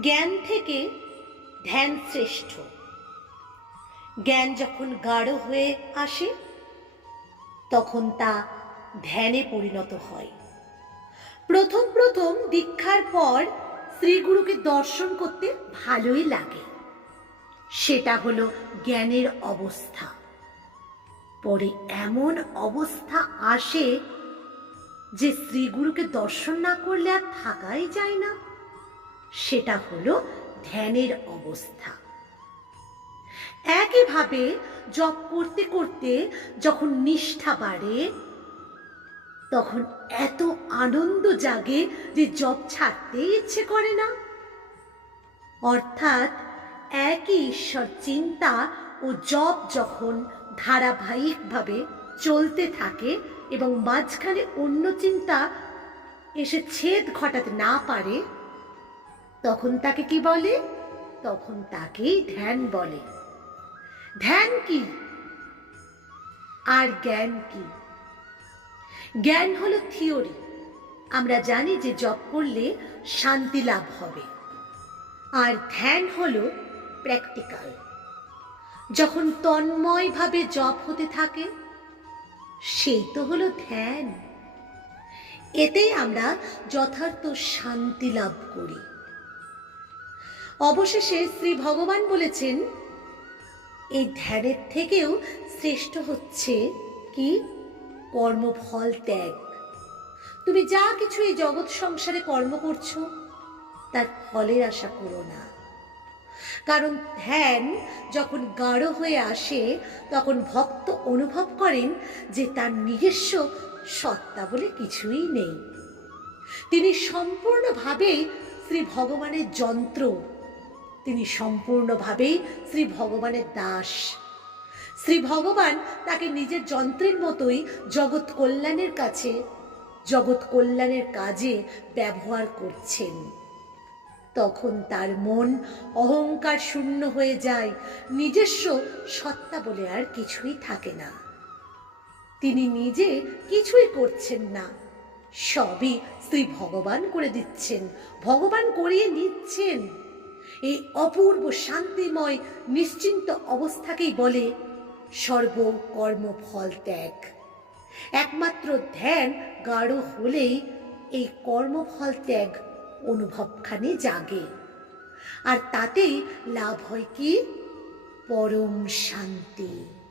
জ্ঞান থেকে ধ্যান শ্রেষ্ঠ। জ্ঞান যখন গাঢ় হয়ে আসে, তখন তা ধ্যানে পরিণত হয়। প্রথম প্রথম দীক্ষার পর শ্রীগুরুকে দর্শন করতে ভালোই লাগে। সেটা হলো জ্ঞানের অবস্থা। পরে এমন অবস্থা আসে যে শ্রীগুরুকে দর্শন না করলে আর থাকাই যায় না। সেটা হলো ধ্যানের অবস্থা। একইভাবে জপ করতে করতে যখন নিষ্ঠা বাড়ে, তখন এত আনন্দ জাগে যে জপ ছাড়তে ইচ্ছে করে না। অর্থাৎ একই ঈশ্বর চিন্তা ও জপ যখন ধারাবাহিকভাবে চলতে থাকে এবং মাঝখানে অন্য চিন্তা এসে ছেদ ঘটাতে না পারে তখন তাকে কি বলে? তখন তাকেই ধ্যান বলে। ধ্যান কি? আর জ্ঞান কি? জ্ঞান হলো থিওরি। আমরা জানি যে জপ করলে শান্তি লাভ হবে। আর ধ্যান হলো প্র্যাকটিক্যাল। যখন তন্ময়ভাবে জপ হতে থাকে, সেই তো হলো ধ্যান। এতেই আমরা যথার্থ শান্তি লাভ করি। অবশেষে শ্রী ভগবান বলেছেন এই ধ্যানের থেকেও শ্রেষ্ঠ হচ্ছে কি? কর্মফল ত্যাগ। তুমি যা কিছু এই জগৎ সংসারে কর্ম করছ, তার ফলের আশা করো না। কারণ ধ্যান যখন গাঢ় হয়ে আসে, তখন ভক্ত অনুভব করেন যে তার নিজস্ব সত্তা বলে কিছুই নেই। তিনি সম্পূর্ণভাবেই শ্রী ভগবানের যন্ত্র তিনি সম্পূর্ণভাবেই শ্রী ভগবানের দাস। শ্রী ভগবান তাকে নিজের যন্ত্রের মতোই জগৎ কল্যাণের কাছে, জগৎ কল্যাণের কাজে ব্যবহার করছেন। তখন তার মন অহংকার শূন্য হয়ে যায়, নিজস্ব সত্তা বলে আর কিছুই থাকে না। তিনি নিজে কিছুই করছেন না, সবই শ্রী ভগবান করে দিচ্ছেন, ভগবান করিয়ে নিচ্ছেন। এই অপূর্ব শান্তিময়, নিশ্চিন্ত অবস্থাকেই বলে সর্বকর্ম ফল ত্যাগ। একমাত্র ধ্যান গাঢ় হলেই এই কর্মফল ত্যাগ অনুভবখানে জাগে। আর তাতেই লাভ হয় কি? পরম শান্তি।